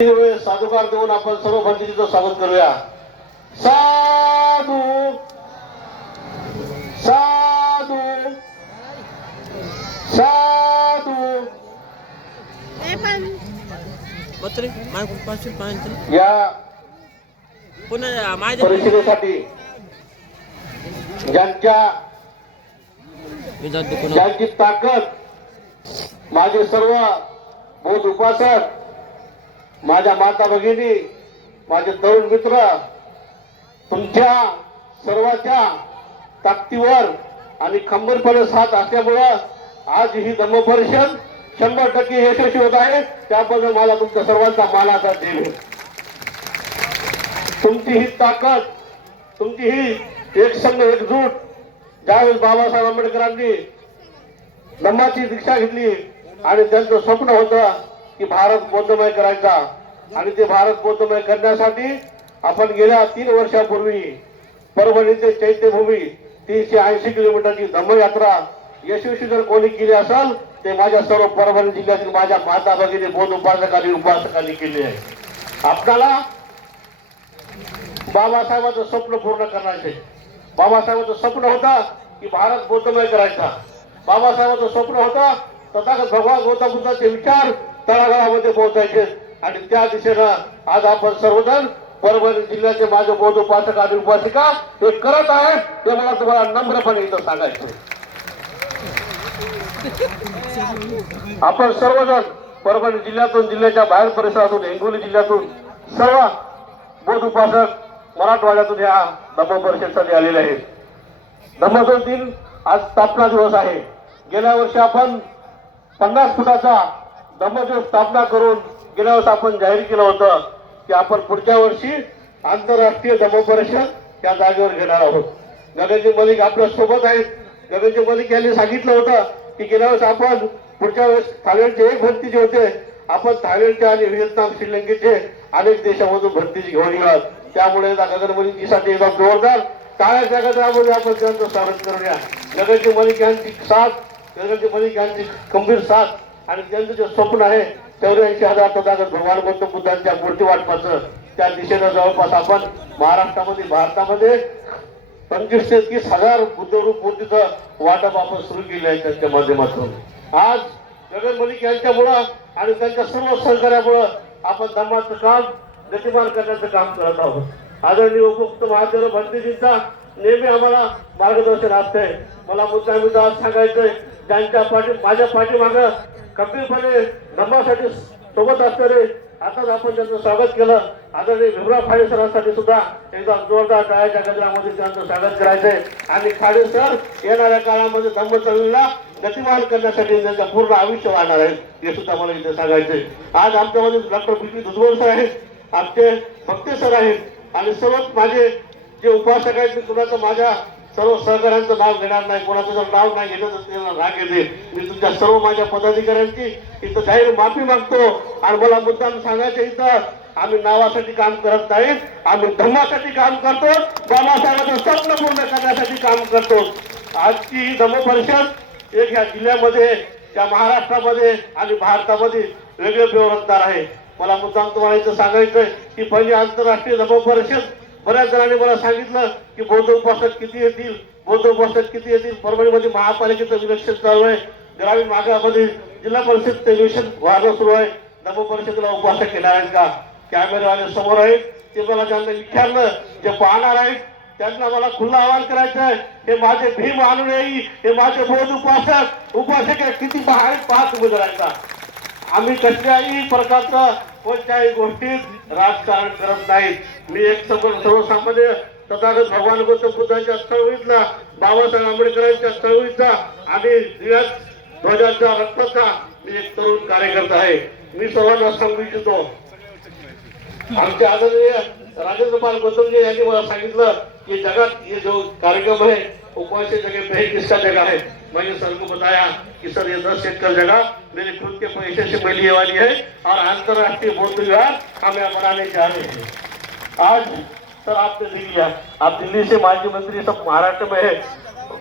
साधुकार देऊन आपण सर्व भंतीचं स्वागत करूया. साधू साधू साधू. या परिषदेसाठी ज्यांची ताकद माझे सर्व बौद्ध उपासक, माझ्या माता भगिनी, माझे तरुण मित्र, तुमच्या सर्वांच्या ताकदीवर आणि खंबीरपणे साथ असल्यामुळे आज ही धम्म परिषद 100% यशस्वी होत आहे. त्याबद्दल मला तुमच्या सर्वांचा मानाचा देव. तुमची ही ताकद, तुमची ही एकसंघ एकजूट, ज्यावेळेस बाबासाहेब आंबेडकरांनी धम्माची दीक्षा घेतली आणि त्यांचं स्वप्न होतं की भारत बौद्धमय करायचा, आणि ते भारत बौद्धमय करण्यासाठी आपण गेल्या 3 वर्षापूर्वी परभणी ते चैत्यभूमी 380 किलोमीटरची धम्मयात्रा यशस्वी जर कोणी केली असेल ते माझ्या सर्व परभणी जिल्ह्यातील माझ्या माता भगिनी बौद्ध उपासकांनी केली आहे. आपल्याला बाबासाहेबांचं स्वप्न पूर्ण करायचे. बाबासाहेबांचं स्वप्न होतं की भारत बौद्धमय करायचा. बाबासाहेबांचं स्वप्न होतं तथागत भगवान गौतम बुद्धांचे विचार तळागाळामध्ये पोहोचायचे, आणि त्या दिशेनं आज आपण सर्वजण परभणी जिल्ह्याचे माझे बौद्ध उपासक आणि उपासिका हे करत आहे. ते मला तुम्हाला नम्रपणे इथं सांगायचं. आपण सर्वजण परभणी जिल्ह्यातून, जिल्ह्याच्या बाहेर परिसरातून, हिंगोली जिल्ह्यातून सर्व बौद्ध उपासक मराठवाड्यातून या धम्म परिषदेसाठी आलेले आहेत. धम्मोत्सव दिन आज स्थापना दिवस आहे. गेल्या वर्षी आपण 50 फुटाचा धम्मोत्सव स्थापना करून गेल्या वर्षी आपण जाहीर केलं होतं की आपण पुढच्या वर्षी आंतरराष्ट्रीय धम्म परिषद या जागेवर घेणार आहोत. गगनजी मलिक आपल्या सोबत आहेत. गगनजी मलिक यांनी सांगितलं होतं की गेल्या वर्षी आपण पुढच्या वेळेस थायलंडचे एक भरती जे होते आपण थायलंडचे आणि व्हिएतनाम, श्रीलंकेचे अनेक देशामधून भरती घेऊन येणार. त्यामुळे गगन मलिकजीसाठी एकदा जोरदार टाळ्या जगामध्ये आपण त्यांचं स्वागत करूया. गगनजी मलिक यांची साथ, गगनजी मलिक यांची खंबीर साथ आणि त्यांचं जे स्वप्न आहे 84,000 तथागत भगवान गौतम बुद्धांच्या मूर्ती वाटपाचं, त्या दिशेनं जवळपास आपण महाराष्ट्रामध्ये, भारतामध्ये 25 ते 30,000 बुद्धरूप मूर्तीचं वाटप आपण सुरू केलं आहे त्यांच्या माध्यमातून. आज गगन मलिक यांच्यामुळं आणि त्यांच्या सर्व सहकार्यामुळं आपण धम्माचं काम गतिमान करण्याचं काम करत आहोत. आदरणीय उपयुक्त महादेव भंतेजींचा नेहमी आम्हाला मार्गदर्शन असते. मला मुद्दा आज सांगायचंय, ज्यांच्या माझ्या पाठीमागं खंबीरपणे धम्मासाठी सोबत असणारे, आताच आपण त्यांचं स्वागत केलं. आदरणीय भिमराव खाडे सरांसाठी सुद्धा एकदा जोरदार टाळ्याच्या गजरामध्ये त्यांचं स्वागत करायचंय. आणि खाडे सर येणाऱ्या काळामध्ये धम्म चळवळीला गतिमान करण्यासाठी त्यांचं पूर्ण आयुष्य वाढणार आहे, हे सुद्धा मला इथे सांगायचंय. आज आमच्यामध्ये डॉक्टर बी दुधवड सर आहेत, आमचे भक्ते सर आहेत, आणि सर्वच माझे जे उपासक आहेत, मी कुणाचं माझ्या सर्व सहकाऱ्यांचं नाव घेणार नाही, कोणाचं जर नाव नाही घेतलं तर त्यांना राग येते. मी तुमच्या सर्व माझ्या पदाधिकाऱ्यांची इथं जाहीर माफी मागतो. आणि मला मुद्दाम सांगायचं, इथं आम्ही नावासाठी काम करत नाही, आम्ही धम्मासाठी काम करतो, बाबासाहेबांचं स्वप्न पूर्ण करण्यासाठी काम करतो. आजची ही धम्म परिषद एक ह्या जिल्ह्यामध्ये, त्या महाराष्ट्रामध्ये आणि भारतामध्ये वेगळे व्यवहारदार आहे. मला मुद्दाम तुम्हाला इथं सांगायचंय की पहिली आंतरराष्ट्रीय धम्म परिषद, बऱ्याच जणांनी मला सांगितलं की बौद्ध उपासक किती येतील, बौद्ध उपासक किती येतील. परभणीमध्ये महापालिकेचं इलेक्शन चालू आहे, ग्रामीण भागामध्ये जिल्हा परिषद इलेक्शन व्हायला सुरू आहे. धम्म परिषदेला उपासक येणार आहेत का? कॅमेरावाले समोर आहेत, ते मला त्यांना विचारलं. जे पाहणार आहेत त्यांना मला खुलं आवाहन करायचं आहे, हे माझे भीम अनुयायी, हे माझे बौद्ध उपासक किती पाहत उभे राहायचा. आम्ही कसल्याही प्रकारचं कोणत्याही गोष्टीत राजकारण करत नाहीत. मी एक सर्वसामान्य तथागत भगवान गौतम बुद्धांच्या चळवळीतला, बाबासाहेब आंबेडकरांच्या चळवळीचा आणि ध्वजाच्या रक्ताचा मी एक तरुण कार्यकर्ता आहे. मी सर्वांना सांगू इच्छितो, आमचे आदरणीय राजेंद्र पाल गौतमजी यांनी मला सांगितलं कि जगत ये जो कार्यक्रम है उपवास जगह पे किसका जगह है. मैंने सर को बताया कि सर ये 10 एकड़ जगह मेरे खुद के पैसे से मिलने वाली है और अंतरराष्ट्रीय बौद्ध विहार हमें बनाने जा रहे हैं. आज सर आपने देख लिया, आप दिल्ली से माजी मंत्री सब महाराष्ट्र में है.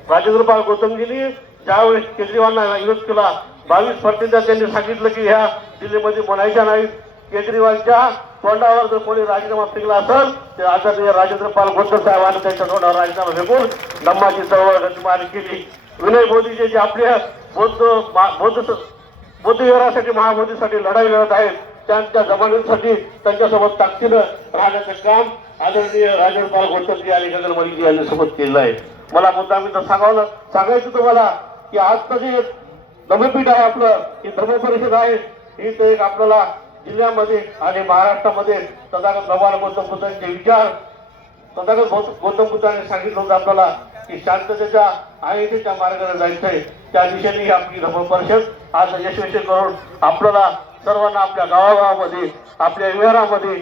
राजेंद्र पाल गौतमजींनी ज्यावेळेस केजरीवालांना विरोध केला 22% त्यांनी सांगितलं की ह्या जिल्ह्यामध्ये म्हणायच्या नाहीत, केजरीवालच्या तोंडावर जर कोणी राजीनामा फेकला असेल तर आदरणीय राजेंद्र पाल गोस्वामी साहेबांनी त्यांच्या तोंडावर राजीनामा फेकून धम्माची चळवळ गतिमान केली. विनय मोदीजी जे आपल्या बौद्ध विहारासाठी महामोदीसाठी लढाई लढत आहेत त्यांच्या जमान्यांसाठी त्यांच्यासोबत ताकदीनं राहण्याचं काम आदरणीय राजेंद्र पाल गोस्वामी आणि गगन मलिक यांनी सोबत केलेलं आहे. मला मुद्दा मी तर सांगायचं तुम्हाला की आजचं जे धम्मपीठ आहे आपलं ही धम्म परिषद आहे ही तर एक आपल्याला जिल्ह्यामध्ये आणि महाराष्ट्रामध्ये तथागत भगवान गौतम बुद्धांचे विचार तथागत गौतम बुद्धांनी सांगितलं होतं आपल्याला की शांततेच्या अहिंसेच्या मार्गाने जायचंय. त्या दिशेने ही आपली धम्म परिषद आज यशस्वी करून आपल्याला सर्वांना आपल्या गावागावामध्ये आपल्या विहारामध्ये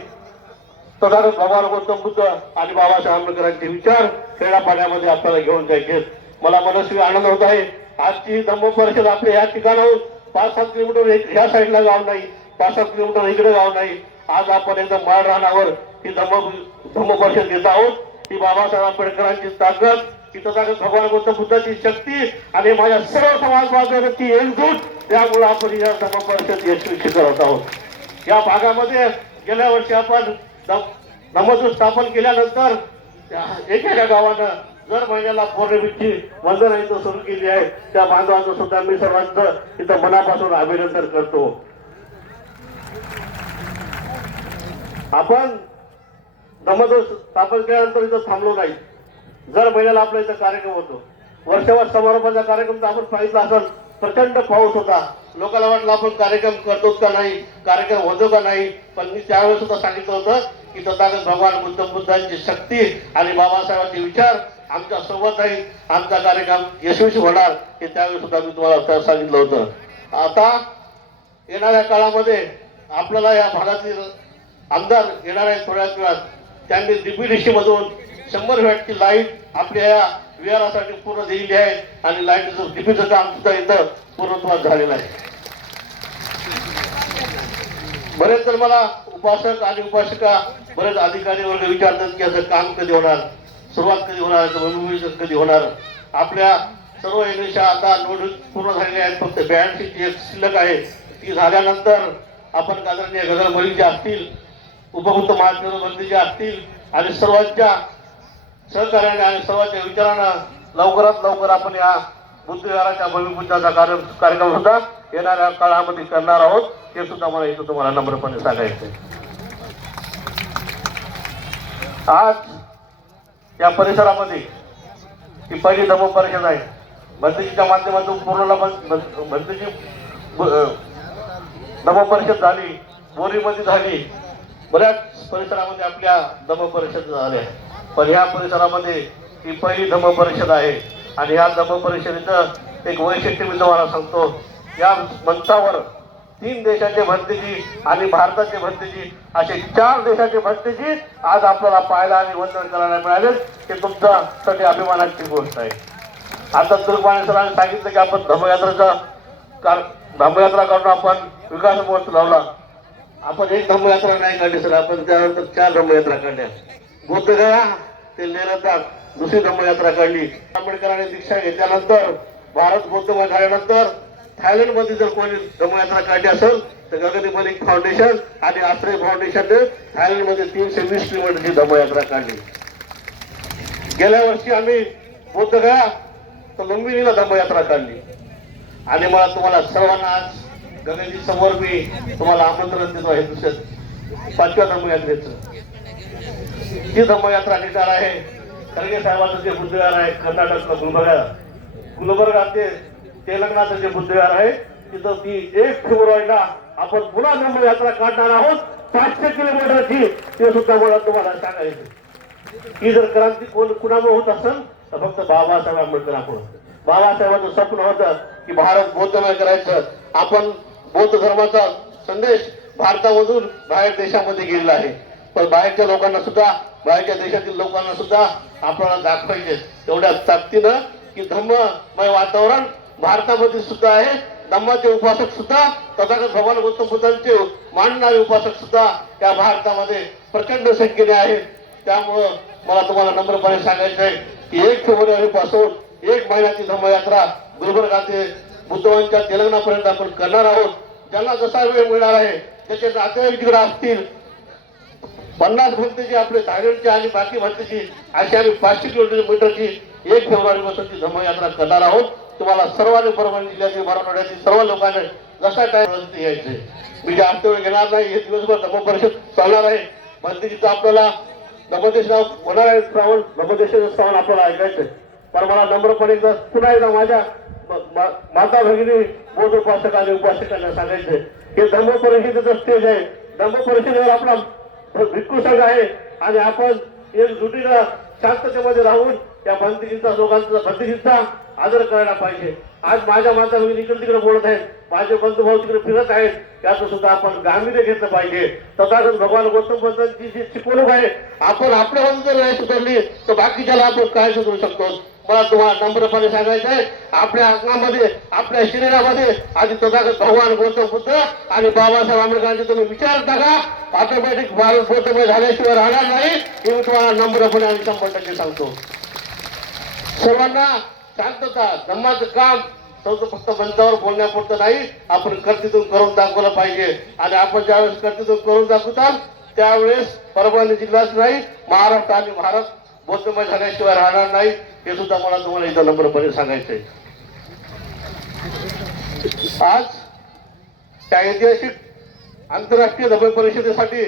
तथागत भगवान गौतम बुद्ध आणि बाबासाहेब आंबेडकरांचे विचार खेड्यापाड्यामध्ये आपल्याला घेऊन जायचे. मला मनस्वी आनंद होत आहे. आजची धम्म परिषद आपल्या या ठिकाणाहून 5-7 किलोमीटर ह्या साईडला गाव नाही, 5-7 किलोमीटर इकडे गाव नाही. आज आपण एकदम माळ रानावर ही धम्म परिषद घेत आहोत. ही बाबासाहेब आंबेडकरांची ताकद, ही तथागत भगवान गौतम बुद्धाची शक्ती आणि माझ्या सर्व समाज बांधवांची एकजूट यामुळे आपण या धम्म परिषद यशस्वी करत आहोत. या भागामध्ये गेल्या वर्षी आपण धम्मसूत्र स्थापन केल्यानंतर एखाद्या गावानं दर महिन्याला पौर्णिमेची वंदना इथं सुरू केली आहे. त्या बांधवांचं सुद्धा मी सर्वांचं इथं मनापासून अभिनंदन करतो. आपण धम्मसूत्र स्थापन केल्यानंतर इथं थांबलो नाही. दर महिन्याला आपल्या इथं कार्यक्रम होतो. वर्षभर समारोपाचा कार्यक्रम तर आपण पाहिला असेल. प्रचंड पाऊस होता. लोकांना वाटलं आपण कार्यक्रम करतोच का नाही, कार्यक्रम होतो का नाही. पण मी त्यावेळेस सुद्धा सांगितलं होतं की तथागत भगवान गौतम बुद्धांची शक्ती आणि बाबासाहेबांचे विचार आमच्या सोबत आहे. आमचा कार्यक्रम यशस्वी होणार हे त्यावेळेस सुद्धा मी तुम्हाला सांगितलं होतं. आता येणाऱ्या काळामध्ये आपल्याला या भागातील आमदार येणार आहेत थोड्याच वेळात. त्यांनी डीपीडीसी मधून 100 वॅटची लाईट आपल्या या विहारासाठी पूर्ण दिलेली आहे आणि लाईटचं डीपीचं काम सुद्धा इथं पूर्णत्वास झालेलं आहे. बरेच जण मला उपासक आणि उपासिका बरेच अधिकारी वर्ग विचारतात की असं काम कधी होणार, सुरुवात कधी होणार, भूमिपूजन कधी होणार. आपल्या सर्व एनएशा आता नोंद पूर्ण झालेल्या आहेत. फक्त 82 ची एक शिल्लक आहे. ती झाल्यानंतर आपण आदरणीय गगन मलिक जे असतील, उपमुक्त महादेव मंत्री जे असतील आणि सर्वांच्या सहकार्याने आणि सर्वांच्या विचारानं लवकरात लवकर आपण या बुद्ध विहाराच्या भूमिपूजनाचा कार्यक्रम सुद्धा येणाऱ्या काळामध्ये करणार आहोत. ते सुद्धा मला इथं तुम्हाला नम्रपणे सांगायचं. आज या परिसरामध्ये ही पहिली धम्म परिषद आहे. भंतेजीच्या माध्यमातून पूर्ण भंतेजी धम्म परिषद झाली, बोरीमध्ये झाली, बऱ्याच परिसरामध्ये आपल्या धम्म परिषद झाल्या. पण ह्या परिसरामध्ये ही पहिली धम्म परिषद आहे. आणि ह्या धम्म परिषदेचं एक वैशिष्ट्य मी तुम्हाला सांगतो. या मंचावर 3 देशाचे भंतेजी आणि भारताचे भंतेजी असे 4 देशाचे भंतेजी आज आपल्याला पाहायला आणि वंदन करायला मिळाले. हे तुमच्यासाठी अभिमानाची गोष्ट आहे. आता तुर्कमाने सरांनी सांगितलं की आपण धम्मयात्रा काढून आपण विकास महोत्सव लावला. आपण एक धम्मयात्रा नाही काढली सर, आपण त्यानंतर 4 धम्मयात्रा काढल्या. बोधगया ते लेह लडाख दुसरी धम्मयात्रा काढली. आंबेडकरांनी दीक्षा घेतल्यानंतर भारत बौद्धमय झाल्यानंतर थायलंड मध्ये जर कोणी धम्मयात्रा काढली असेल तर गगन मलिक फाउंडेशन आणि आश्रय फाउंडेशनने थायलंड मध्ये 320 किलोमीटरची धम्मयात्रा काढली. गेल्या वर्षी आम्ही बोधगया तर लुंबिनीला धम्मयात्रा काढली. आणि मला तुम्हाला सर्वांना आज गगनजी समोर मी तुम्हाला आमंत्रण देतो आहे 5व्या धम्मयात्रेचं. ही धम्मयात्रा निघणार आहे. खरगे साहेबांचं जे बुद्धविहार आहे कर्नाटकला गुलबर्गा ते तेलंगणाचं जे बुद्धविहार आहे तिथं ती 1 फेब्रुवारीला आपण पुन्हा धम्मयात्रा काढणार आहोत 500 किलोमीटरची. ते सुद्धा मला तुम्हाला सांगायचं की जर क्रांती कुणामुळे होत असेल तर फक्त बाबासाहेब आंबेडकरांमुळे. बाबासाहेबांचं स्वप्न होतं की भारत बौद्धमय करायचं. आपण बौद्ध धर्माचा संदेश भारतामधून बाहेर देशामध्ये गेलेला आहे. पण बाहेरच्या लोकांना सुद्धा, बाहेरच्या देशातील लोकांना सुद्धा आपल्याला दाखवायचे तेवढ्या ताकदीनं की धम्ममय वातावरण भारतामध्ये सुद्धा आहे. धम्माचे उपासक सुद्धा तथागत भगवान गौतम बुद्धांचे मानणारे उपासक सुद्धा त्या भारतामध्ये प्रचंड संख्येने आहेत. त्यामुळं मला तुम्हाला नम्रपणे सांगायचं आहे की 1 फेब्रुवारी पासून 1 महिन्याची धम्मयात्रा गुलबर्गा ते बुद्धवांच्या तेलंगणापर्यंत आपण करणार आहोत. ज्यांना जसा वेळ मिळणार आहे त्याचे नातेवाईक तिकडे असतील 50 भक्तीची आपले सायलेंटची आणि बाकी भक्तीची अशी आम्ही 500 किलोमीटरची 1 फेब्रुवारीपासूनची धम्मयात्रा करणार आहोत. तुम्हाला सर्वांनी परभणी जिल्ह्यातील मराठवाड्यातील सर्व लोकांना जसा टाइम यायचे. मी जास्त वेळ घेणार नाही. हे दिवसभर धम्म परिषद चालणार आहे. भक्तीजीचं आपल्याला धम्मदेश होणार आहे. श्रावण धम्मदेशाचं श्रावण आपल्याला ऐकायचंय. पण मला नम्रपणे पुन्हा एकदा माझ्या माता भगिनी बौद्ध उपासक आणि उपासकांना सांगायचंय की धम्म परिषदेचं स्टेज आहे. धम्म परिषदेवर आपला भिक्खू संघ आहे आणि आपण एकजुटीनं शांततेमध्ये राहून या भंतीजींचा लोकांचा भंतीजींचा आदर करायला पाहिजे. आज माझ्या माता भगिनी इकडे तिकडे बोलत आहेत. माझे बंधुभाऊ तिकडे फिरत आहेत. याचं सुद्धा आपण गांभीर्य घेतलं पाहिजे. तथागत भगवान गौतम बुद्धांची जी शिकवणूक आहे आपण आपल्यावर जर नाही सुधारली तर बाकीच्याला आपण काय सुधारू शकतो. मला तुम्हाला नम्रपणे सांगायचं आहे आपल्या अंगामध्ये आपल्या शरीरामध्ये आधी तथागत भगवान गौतम बुद्ध आणि बाबासाहेब आंबेडकरांचे तुम्ही विचार टाका. ऑटोमॅटिक भारत गौतम झाल्याशिवाय राहणार नाही हे मी तुम्हाला नम्रपणे आणि 100% सांगतो. सर्वांना शांतता धम्माचं काम फक्त मंचावर बोलण्यापुरतं नाही आपण कर्तृत्व करून दाखवलं पाहिजे. आणि आपण ज्यावेळेस कर्तृत्व करून दाखवताल त्यावेळेस परभणी जिल्हाच नाही महाराष्ट्र आणि भारत बौद्धमय झाल्याशिवाय राहणार नाही हे सुद्धा मला तुम्हाला इथं नम्रपणे सांगायचंय. आज त्या ऐतिहासिक आंतरराष्ट्रीय धम्म परिषदेसाठी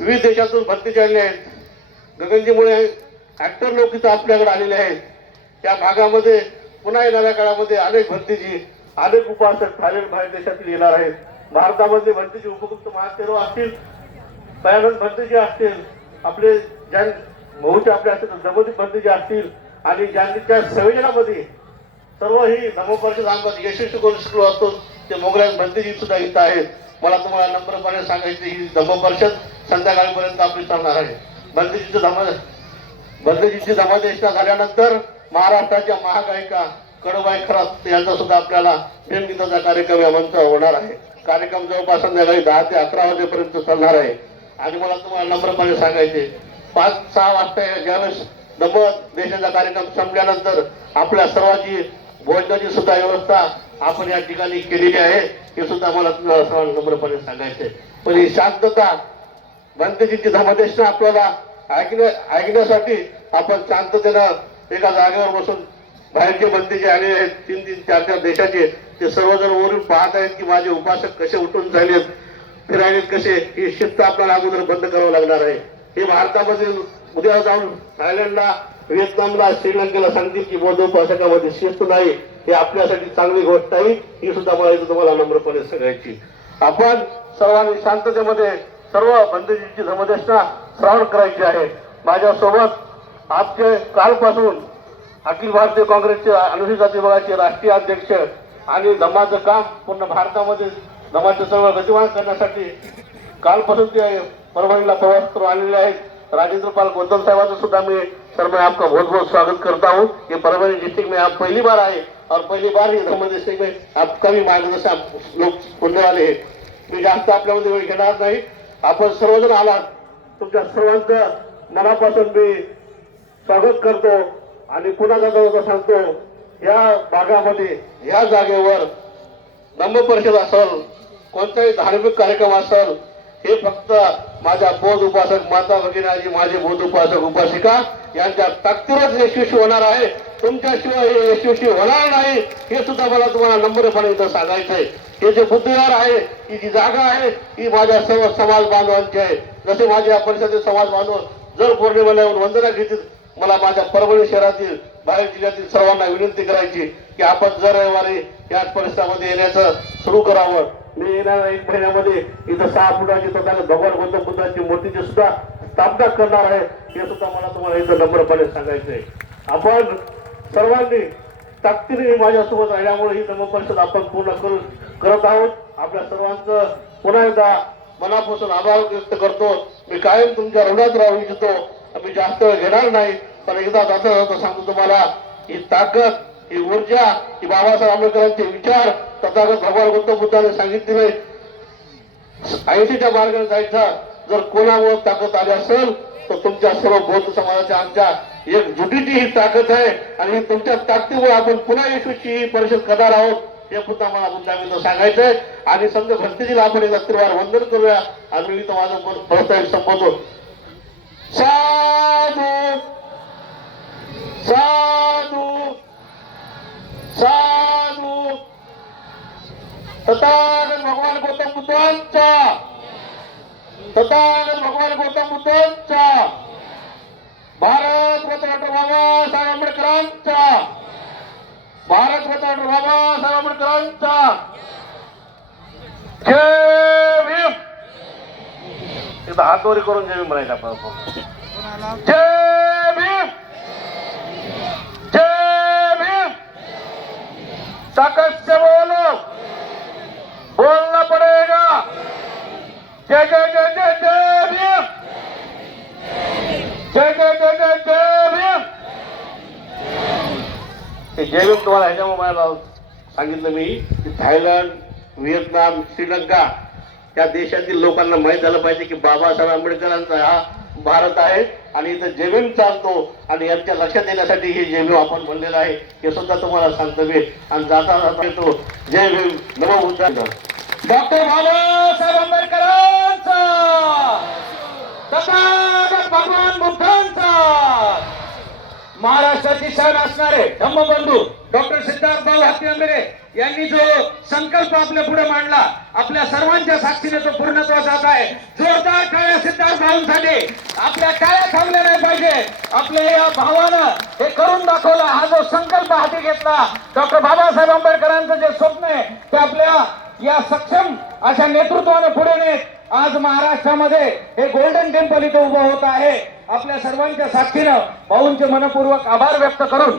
विविध देशातून भरती आलेले आहेत. गगनजीमुळे ऍक्टर लोक इथं आपल्याकडे आलेले आहेत. त्या भागामध्ये पुन्हा येणाऱ्या काळामध्ये अनेक भरतीजी अनेक उपासक बाहेर देशातील येणार आहेत. भारतामधले भरतीजी उपयुक्त महातेरो असतील भयानक भरतीजी असतील आपले ज्या भाऊचे आपले असतील जमोदी भरतीजी असतील आणि ज्यांच्या संयोजनामध्ये सर्व ही धम्म परिषद आमदार यशस्वी करू शकलो असतो ते मोगऱ्या भरतीजी सुद्धा इथं आहेत. मला तुम्हाला नम्रपणे सांगायचे ही धम्म परिषद संध्याकाळपर्यंत आपली चालणार आहे. भरतीजींची धम्मदेशना झाल्यानंतर महाराष्ट्राच्या महागायिका कडूबाई खरात यांचा सुद्धा आपल्याला फेमगीताचा कार्यक्रम या मंचावर होणार आहे. कार्यक्रम जवळपास संध्याकाळी 10 ते 11 वाजेपर्यंत चालणार आहे. आणि मला तुम्हाला नम्रपणे सांगायचे 5-6 वाजता ज्यावेळेस धम्म देशाचा कार्यक्रम संपल्यानंतर आपल्या सर्वांची भोजनाची सुद्धा व्यवस्था आपण या ठिकाणी केलेली आहे हे सुद्धा मला तुम्हाला सर्वांना नम्रपणे सांगायचे. पण ही शांतता भंतेजींची धम्मदेशना आपल्याला ऐकण्यासाठी आपण शांततेनं एका जागेवर बसून बाहेरचे भंतेजी आले आहेत 3-3, 4-4 देशाचे ते सर्वजण वरून पाहत आहेत की माझे उपासक कसे उठून झालेत फिरायलेत कसे. ही शिस्त आपल्याला अगोदर बंद करावं लागणार आहे. हे भारतामध्ये उद्या जाऊन थायलंडला व्हिएतनामला श्रीलंकेला सांगतील की बौद्ध उपासकामध्ये शिस्त नाही हे आपल्यासाठी चांगली गोष्ट आहे. ही सुद्धा मला इथं तुम्हाला नम्रपणे सांगायची. आपण सर्वांनी शांततेमध्ये सर्व भंतेजींची धम्मदेशना श्रावण करायची आहे. माझ्यासोबत आजचे कालपासून अखिल भारतीय काँग्रेसचे अनुसूचित जाती विभागाचे राष्ट्रीय अध्यक्ष आणि धम्माचं काम पूर्ण भारतामध्ये धम्माचं चळवळ गतिमान करण्यासाठी कालपासून ते परभणीला प्रवास करून आलेले आहेत. राजेंद्र पाल गौतम साहेबांचं सुद्धा मैं सर मैं आपका बहुत बहुत स्वागत करता हूँ. ये परभणी डिस्ट्रिक्ट में आप पहली बार आए और पहली बार ही धम्म डिस्ट्रिक्ट में आपका भी मार्गदर्शन लोग सुनने वाले हैं. मी जास्त आपल्यामध्ये वेळ घेणार नाही. आपण सर्वजण आलात तुमच्या सर्वांचं मनापासून मी स्वागत करतो आणि पुन्हा जाता सांगतो या भागामध्ये या जागेवर धम्म परिषद असेल कोणताही धार्मिक कार्यक्रम असेल हे फक्त माझ्या बौद्ध उपासक माता भगिनी माझे बौद्ध उपासक उपासिका यांच्या ताकदीवरच यशस्वी होणार आहे. तुमच्याशिवाय हे यशस्वी होणार नाही हे सुद्धा मला तुम्हाला नम्रपणे इथं सांगायचं आहे. हे जे बुद्धविहार आहे ही जी जागा आहे ही माझ्या सर्व समाज बांधवांची आहे. जसे माझे या परिषदेचे समाज बांधव जर पौर्णिमेला येऊन वंदना घेतील मला माझ्या परभणी शहरातील बाहेर जिल्ह्यातील सर्वांना विनंती करायची की आपण जर रविवारी याच परिसरामध्ये येण्याचं सुरू करावं. मी येणाऱ्या 1 महिन्यामध्ये इथं 6 फुटाची तथागत भगवान गौतम बुद्धाची मूर्तीची सुद्धा स्थापना करणार आहे हे सुद्धा मला तुम्हाला इथं नम्रपणे सांगायचंय. आपण सर्वांनी ताकदीने माझ्यासोबत राहिल्यामुळे ही धम्म परिषद आपण पूर्ण करत आहोत. आपल्या सर्वांचं पुन्हा एकदा मनापासून आभार व्यक्त करतो. मी कायम तुमच्या ऋणात राहू इच्छितो. मी जास्त वेळ घेणार नाही पण एकदा जाता सांगतो तुम्हाला ही ताकद ही ऊर्जा ही बाबासाहेब आंबेडकरांचे विचार तथागत भगवान गौतम बुद्धाने सांगितलेले 80च्या मार्गाने जायचा जर कोणामुळे ताकद आली असेल तर तुमच्या सर्व बौद्ध समाजाच्या आमच्या एकजुटीची ही ताकद आहे आणि तुमच्या ताकदीमुळे आपण पुन्हा यशस्वी ही परिषद करणार आहोत. हे पुन्हा मला मुद्दा सांगायचंय. आणि समजा भक्तीजीला आपण एकदा त्रिवार वंदन करूया आणि मी तर माझं प्रस्तावित संपवतो. साधू साधू साधू तथागत भगवान गौतम बुद्धांचा तथागत भगवान गौतम बुद्धांचा भारतरत्न डॉक्टर बाबासाहेब आंबेडकरांचा भारतरत्न डॉक्टर बाबासाहेब आंबेडकरांचा जय भीम. एकदा हात दोरी करून जय भीम म्हणायचं आपण. जय भीम जय भीम. ताकत से बोलो, बोलना पड़ेगा. जय जय जय जय जय भीम. जय जय जय जय जय भीम. जय भीम तुम्हाला ह्याच्यामुळे मला सांगितलं मी की थायलंड, व्हिएतनाम, श्रीलंका या देशातील लोकांना माहीत झालं पाहिजे की बाबासाहेब आंबेडकरांचा हा भारत आहे आणि इथं जय भीम चालतो. आणि यांच्या लक्षात येण्यासाठी हे जय भीम आपण म्हणलेलं आहे हे सुद्धा तुम्हाला सांगतो मी. आणि जाता जाता येतो जय भीम नमो बुद्धाय. डॉक्टर बाबासाहेब आंबेडकरांचा तथागत भगवान बुद्धांचा महाराष्ट्राची शान असणारे धम्मबंधू डॉक्टर सिद्धार्थभाऊ हातीआंबेरे यांनी जो संकल्प आपल्या पुढे मांडला आपल्या सर्वांच्या साक्षीने तो पूर्णत्वास जात आहे. जोरदार टाळ्या सिद्धार्थभाऊंसाठी. आपल्या टाळ्या थांबल्या नाही पाहिजे. आपल्या या भावानं हे करून दाखवला. हा जो संकल्प हाती घेतला डॉक्टर बाबासाहेब आंबेडकरांचं जे स्वप्न आहे ते आपल्या या सक्षम अशा नेतृत्वाने पुढे नेत आज महाराष्ट्रामध्ये हे गोल्डन टेम्पल इथे उभं होत आहे. आपल्या सर्वांच्या साक्षीनं भाऊंचे मनपूर्वक आभार व्यक्त करून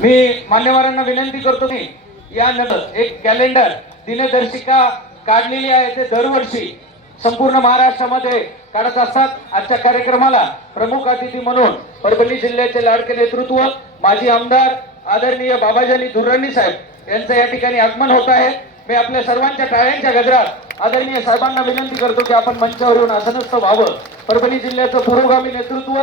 मी मान्यवरांना विनंती करतो की यानंतर एक कॅलेंडर दिनदर्शिका काढलेली आहे. ते दरवर्षी संपूर्ण महाराष्ट्रामध्ये काढत असतात. आजच्या कार्यक्रमाला प्रमुख अतिथी म्हणून परभणी जिल्ह्याचे लाडके नेतृत्व माजी आमदार आदरणीय बाबाजानी दुर्राणी साहेब यांचं या ठिकाणी आगमन होत आहे. मी आपल्या सर्वांच्या टाळ्यांच्या गजरात आदरणीय साहेबांना विनंती करतो की आपण मंचावर येऊन आसनस्थ व्हावं. परभणी जिल्ह्याचं पुरोगामी नेतृत्व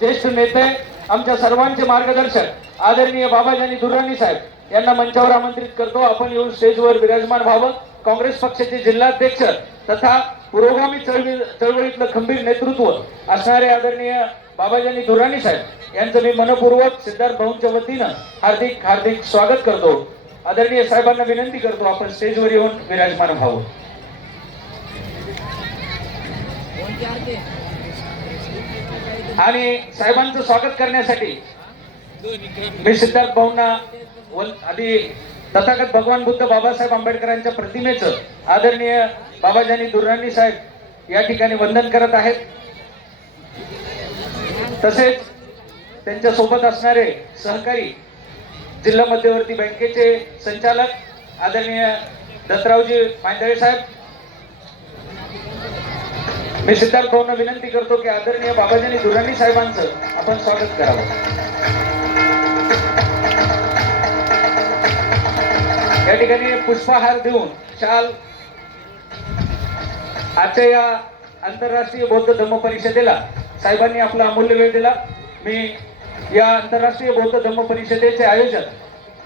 ज्येष्ठ नेते आमच्या सर्वांचे मार्गदर्शक आदरणीय बाबाजानी दुर्राणी साहेब यांना मंचावर आमंत्रित करतो. आपण येऊन स्टेजवर विराजमान व्हावं. काँग्रेस पक्षाचे जिल्हाध्यक्ष तथा पुरोगामी चळवळीतलं खंबीर नेतृत्व असणारे आदरणीय बाबाजानी दुर्राणी साहेब यांचं मी मनपूर्वक सिद्धार्थ भाऊंच्या वतीनं हार्दिक हार्दिक स्वागत करतो. आदरणीय साहेबांना विनंती करतो आपण स्टेजवर येऊन विराजमान व्हावं. आणि साहेबांचं स्वागत करण्यासाठी मी सिद्धार्थ भाऊंना आधी तथागत भगवान बुद्ध बाबासाहेब आंबेडकरांच्या प्रतिमेचं आदरणीय बाबाजानी दुर्राणी साहेब या ठिकाणी वंदन करत आहेत. तसेच त्यांच्या सोबत असणारे सहकारी जिल्हा मध्यवर्ती बँकेचे संचालक आदरणीय दत्तरावजी मांदळे साहेब. मी सिद्धार्थ भाऊंना विनंती करतो की आदरणीय बाबाजानी दुर्राणी साहेबांचं आपण स्वागत करावं. या ठिकाणी पुष्पहार देऊन शाल आजच्या या आंतरराष्ट्रीय बौद्ध धम्म परिषदेला साहेबांनी आपला अमूल्य वेळ दिला. मी या आंतरराष्ट्रीय बौद्ध धम्म परिषदेचे आयोजक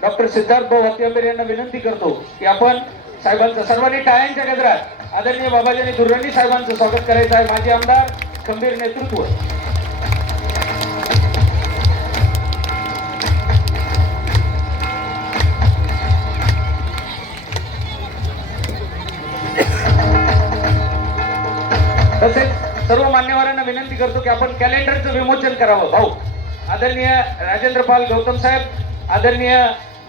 डॉक्टर सिद्धार्थभाऊ हातीआंबेरे यांना विनंती करतो की आपण साहेबांचं सर्वांनी टाळ्यांच्या गजरात आदरणीय बाबाजानी दुर्राणी साहेबांचं स्वागत करायचं आहे. माजी आमदार खंबीर नेतृत्व. तसेच सर्व मान्यवरांना विनंती करतो की आपण कॅलेंडरचं विमोचन करावं. भाऊ आदरणीय राजेंद्र पाल गौतम साहेब, आदरणीय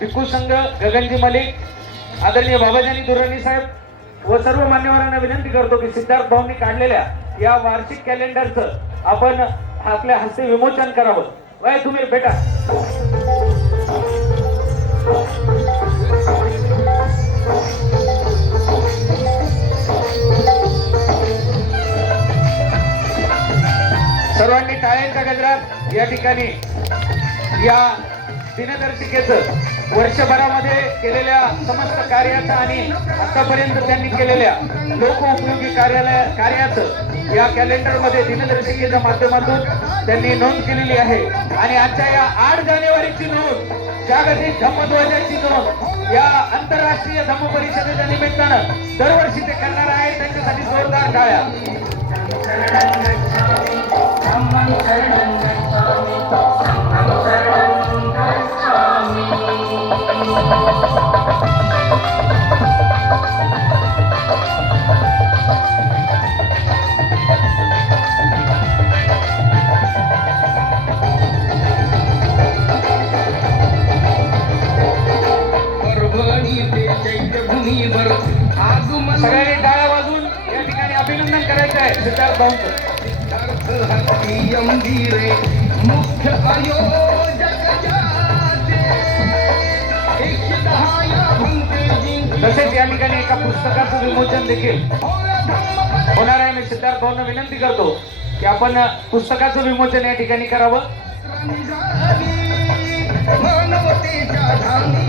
भिक्खू संघ गगनजी मलिक, आदरणीय बाबाजानी दुर्राणी साहेब व सर्व मान्यवरांना विनंती करतो की सिद्धार्थ भाऊंनी काढलेल्या या वार्षिक कॅलेंडरचं आपण आपल्या हस्ते विमोचन करावं. वय तुम्ही बेटा सर्वांनी टाळ्यांच्या गजरात या ठिकाणी या दिनदर्शिकेचं वर्षभरामध्ये केलेल्या समस्त कार्याचं आणि आतापर्यंत त्यांनी केलेल्या लोकोपयोगी कार्याचं या कॅलेंडरमध्ये दिनदर्शिकेच्या माध्यमातून त्यांनी नोंद केलेली आहे. आणि आजच्या या 8 जानेवारीची नोंद, जागतिक धम्मध्वजाची नोंद या आंतरराष्ट्रीय धम्म परिषदेच्या निमित्तानं दरवर्षी ते करणार आहेत. त्यांच्यासाठी जोरदार टाळ्या. सगळ्यांनी टाळ्या वाजून या ठिकाणी अभिनंदन करायचं आहे सिद्धार्थ भाऊंचं. मुख्य आयोजक तसेच या ठिकाणी एका पुस्तकाचं विमोचन देखील होणार आहे. मी सिद्धार्थ भाऊंना विनंती करतो की आपण पुस्तकाचं विमोचन या ठिकाणी करावं.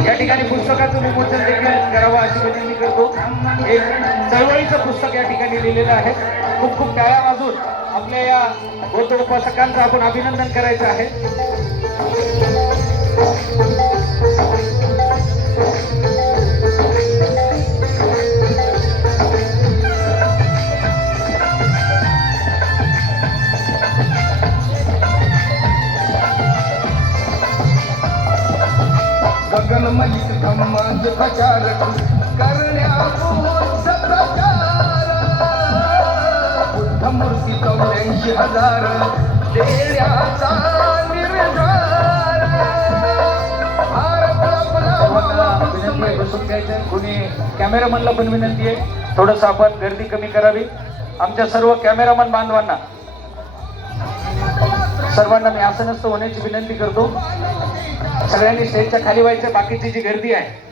या ठिकाणी पुस्तकाचं विमोचन देखील करावं अशी विनंती करतो. एक चळवळीचं पुस्तक या ठिकाणी लिहिलेलं आहे. खूप खूप टाळ्या वाजून आपल्या या बौद्ध उपासकांचं आपण अभिनंदन करायचं आहे. गगनमयी धम्मांच प्रचार करण्यापुढचा प्रचार बुद्धमूर्ती 84,000 देण्याचा निर्धार भारत आपला विनंती आहे बसून घ्यायचं. कोणी कॅमेरामनला पण विनंती आहे थोडंसं आपण गर्दी कमी करावी. आमच्या सर्व कॅमेरामन बांधवांना सर्वांना मी आसनस्थ होण्याची विनंती करतो. सगळ्यांनी स्टेजच्या खाली व्हायचं. बाकीची जी गर्दी आहे